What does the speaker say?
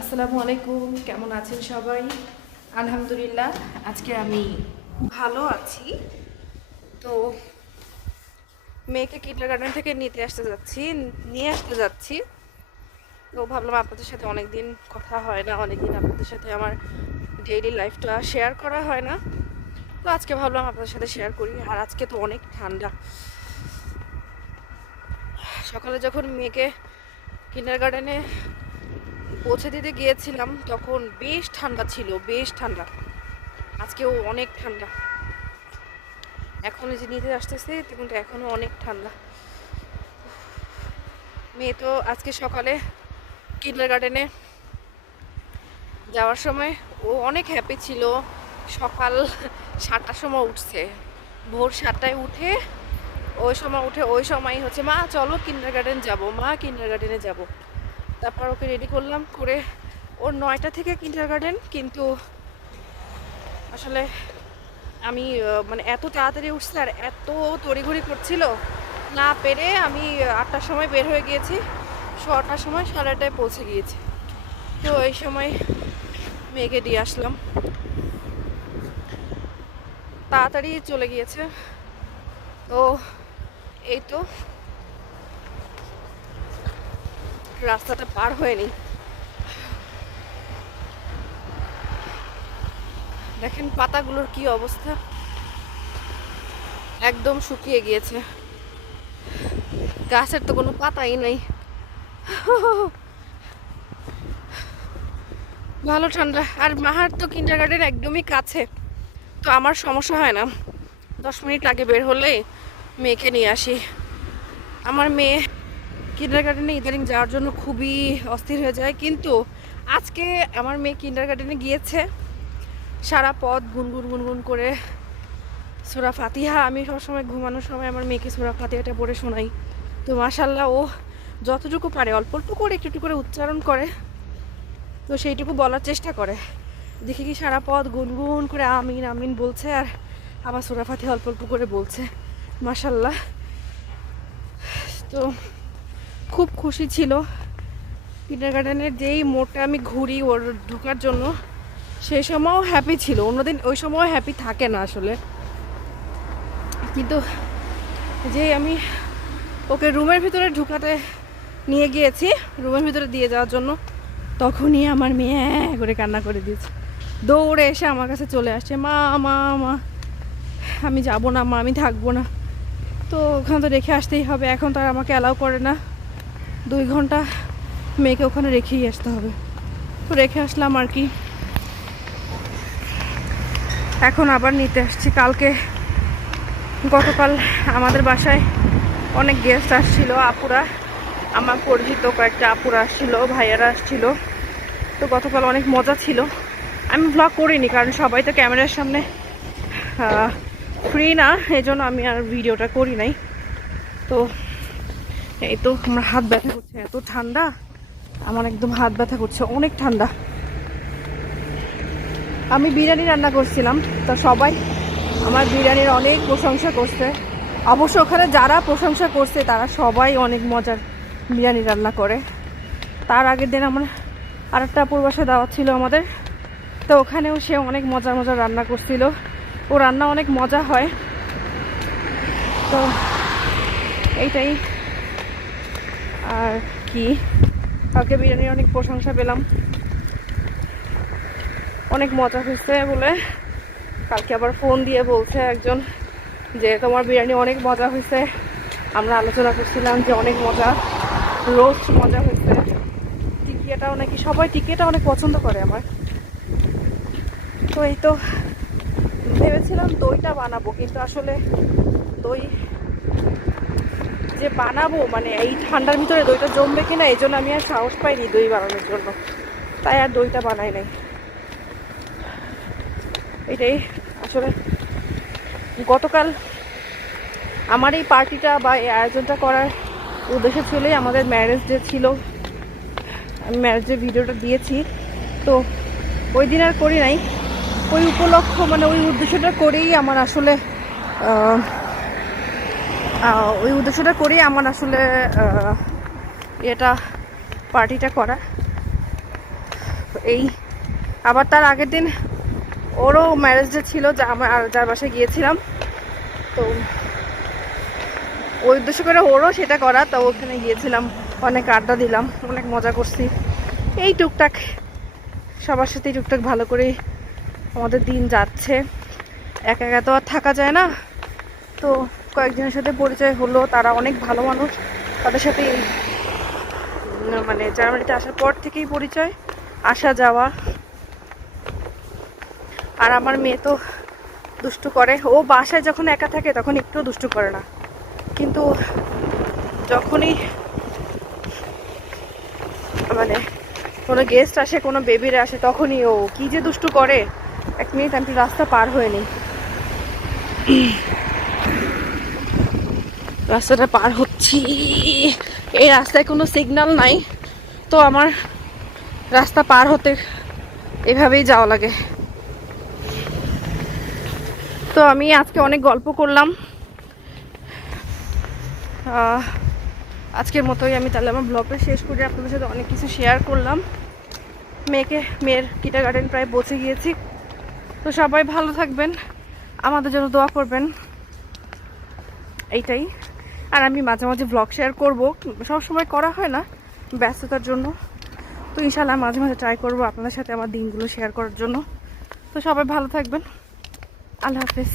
আসসালামু আলাইকুম, কেমন আছেন সবাই? আলহামদুলিল্লাহ, আজকে আমি ভালো আছি। তো মেয়েকে কিন্ডার গার্ডেন থেকে নিতে আসতে যাচ্ছি, নিয়ে আসতে যাচ্ছি। তো ভাবলাম আপনাদের সাথে অনেক দিন কথা হয় না অনেক দিন আপনাদের সাথে আমার ডেইলি লাইফটা শেয়ার করা হয় না। তো আজকে ভাবলাম আপনাদের সাথে শেয়ার করি, আর আজকে তো অনেক ঠান্ডা। সকালে যখন মেয়েকে কিন্ডার গার্ডেনে পৌঁছে দিতে গিয়েছিলাম, তখন বেশ ঠান্ডা ছিল, বেশ ঠান্ডা। আজকেও অনেক ঠান্ডা। এখন যে নিতে আসতেছে কিন্তু এখনও অনেক ঠান্ডা। মেয়ে তো আজকে সকালে কিন্ডার গার্ডেনে যাওয়ার সময় ও অনেক হ্যাপি ছিল। সকাল সাতটার সময় উঠছে। ভোর সাতটায় উঠে ওই সময় উঠে ওই সময় হচ্ছে, মা, চলো কিন্ডার গার্ডেন যাব, মা কিন্ডার গার্ডেনে যাব। তারপর ওকে রেডি করলাম করে ওর নয়টা থেকে কিন্ডার গার্ডেন কিন্তু আসলে আমি মানে এত তাড়াতাড়ি উঠছে আর এত তড়িঘড়ি করছিল, না পেরে আমি আটটার সময় বের হয়ে গিয়েছি, ছটার সময় সাড়ে আটটায় পৌঁছে গিয়েছি। তো এই সময় মেয়েকে দিয়ে আসলাম। তাড়াতাড়ি চলে গিয়েছে। তো এই তো রাস্তাটা পার হয়নি দেখেন পাতাগুলোর কি অবস্থা। একদম শুকিয়ে গিয়েছে। গাছের তো কোনো পাতাই নেই। ভালো ঠান্ডা। আর মাহার তো কিন্ডার গার্ডেন একদমই কাছে। তো আমার সমস্যা হয় না। দশ মিনিট আগে বের হলে মেয়েকে নিয়ে আসি। আমার মেয়ে কিন্ডার গার্ডেনে ইদানিং যাওয়ার জন্য খুবই অস্থির হয়ে যায়। কিন্তু আজকে আমার মেয়ে কিন্ডার গার্ডেনে গিয়েছে। সারা পথ গুনগুন গুনগুন করে সোরা ফাতিহা। আমি সবসময় ঘুমানোর সময় আমার মেয়েকে সোরা ফাতিহাটা পড়ে শোনাই। তো মাসাল্লাহ ও যতটুকু পারে, অল্প অল্প করে, একটু করে উচ্চারণ করে। তো সেইটুকু বলার চেষ্টা করে। দেখি কি সারা পথ গুনগুন করে আমিন আমিন বলছে আর আবার সোরা ফাতিহা অল্প অল্প করে বলছে। মাসাল্লাহ তো খুব খুশি ছিল। কিন্ডার গার্ডেনের যেই মোড়টা আমি ঘুরি ওর ঢোকার জন্য সেই সময়ও হ্যাপি ছিল। অন্যদিন ওই সময়ও হ্যাপি থাকে না আসলে। কিন্তু যে আমি ওকে রুমের ভিতরে ঢুকাতে নিয়ে গিয়েছি, রুমের ভিতরে দিয়ে যাওয়ার জন্য, তখনই আমার মেয়ে করে কান্না করে দিয়েছে। দৌড়ে এসে আমার কাছে চলে আসছে, মা মা মা, আমি যাব না, মা, আমি থাকব না। তো ওখান তো রেখে আসতেই হবে, এখন তো আর আমাকে অ্যালাউ করে না। দুই ঘণ্টা মেয়েকে ওখানে রেখেই আসতে হবে। তো রেখে আসলাম আর কি। এখন আবার নিতে আসছি। কালকে গতকাল আমাদের বাসায় অনেক গেস্ট আসছিল, আপুরা। আমার পরিচিত কয়েকটা আপুরা আসছিল, ভাইয়ারা আসছিল। তো গতকাল অনেক মজা ছিল। আমি ব্লগ করিনি, কারণ সবাই তো ক্যামেরার সামনে ফ্রি না এই জন্য আমি আর ভিডিওটা করি নাই। তো এই তো আমার হাত ব্যথা করছে, এত ঠান্ডা। আমার একদম হাত ব্যথা করছে, অনেক ঠান্ডা। আমি বিরিয়ানি রান্না করছিলাম, তো সবাই আমার বিরিয়ানির অনেক প্রশংসা করছে। অবশ্য ওখানে যারা প্রশংসা করছে, তারা সবাই অনেক মজার বিরিয়ানি রান্না করে। তার আগের দিন আমার আর একটা পূর্বাসে দাওয়াত ছিল আমাদের, তো ওখানেও সে অনেক মজার মজার রান্না করছিল। ও রান্না অনেক মজা হয়। তো এইটাই। আর কি? কালকে বিরিয়ানির অনেক প্রশংসা পেলাম। অনেক মজা হয়েছে বলে। কালকে আবার ফোন দিয়ে বলছে একজন যে, তোমার বিরিয়ানি অনেক মজা হয়েছে। আমরা আলোচনা করছিলাম যে, অনেক মজা। রোস্ট মজা হয়েছে। টিকিয়াটাও নাকি, সবাই টিকিয়াটা অনেক পছন্দ করে আমার। তো এই তো ভেবেছিলাম দইটা বানাবো, কিন্তু আসলে দই যে বানাবো মানে এই ঠান্ডার ভিতরে দইটা জমবে কিনা, এই জন্য আমি আর সাহস পাইনি দই বানানোর জন্য। তাই আর দইটা বানাই নাই। এটাই আসলে গতকাল আমার এই পার্টিটা বা এই আয়োজনটা করার উদ্দেশ্য ছিলই আমাদের ম্যারেজ ডে ছিল। আমি ম্যারেজের ভিডিওটা দিয়েছি। তো ওই দিন আর করি নাই। ওই উপলক্ষ মানে ওই উদ্দেশ্যটা করেই আমার আসলে ওই উদ্দেশ্যটা করেই আমার আসলে এটা পার্টিটা করা। এই, আবার তার আগের দিন ওরও ম্যারেজ ডে ছিল, যা আমার যার বাসায় গিয়েছিলাম। তো ওই উদ্দেশ্য করে ওরও সেটা করা, তো ওখানে গিয়েছিলাম, অনেক আড্ডা দিলাম, অনেক মজা করছি। এই টুকটাক, সবার সাথেই টুকটাক ভালো করে আমাদের দিন যাচ্ছে। একা একা তো আর থাকা যায় না। তো কয়েকজনের সাথে পরিচয় হলো তারা অনেক ভালো মানুষ। তাদের সাথে এই, মানে জার্মানিতে আসার পর থেকেই পরিচয় আসা যাওয়া। আর আমার মেয়ে তো দুষ্টু করে। ও বাসায় যখন একা থাকে তখন একটু দুষ্টু করে না। কিন্তু যখনই মানে কোনো গেস্ট আসে কোনো বেবিরা আসে তখনই ও কি যে দুষ্টু করে। এক মিনিট আমি রাস্তা পার হয়ে নিই। রাস্তাটা পার হচ্ছি। এই রাস্তায় কোনো সিগন্যাল নাই। তো আমার রাস্তা পার হতে এভাবেই যাওয়া লাগে। তো আমি আজকে অনেক গল্প করলাম। আজকের মতোই আমি তাহলে আমার ব্লগটা শেষ করে আপনাদের সাথে অনেক কিছু শেয়ার করলাম। মেয়েকে, মেয়ের কিটা গার্ডেন প্রায় পৌঁছে গিয়েছি। তো সবাই ভালো থাকবেন। আমাদের জন্য দোয়া করবেন। এইটাই। আর আমি মাঝে মাঝে ব্লগ শেয়ার করব। সব সময় করা হয় না ব্যস্ততার জন্য। তো ইনশাল্লাহ মাঝে মাঝে ট্রাই করব আপনাদের সাথে আমার দিনগুলো শেয়ার করার জন্য। তো সবাই ভালো থাকবেন। আল্লাহ হাফেজ।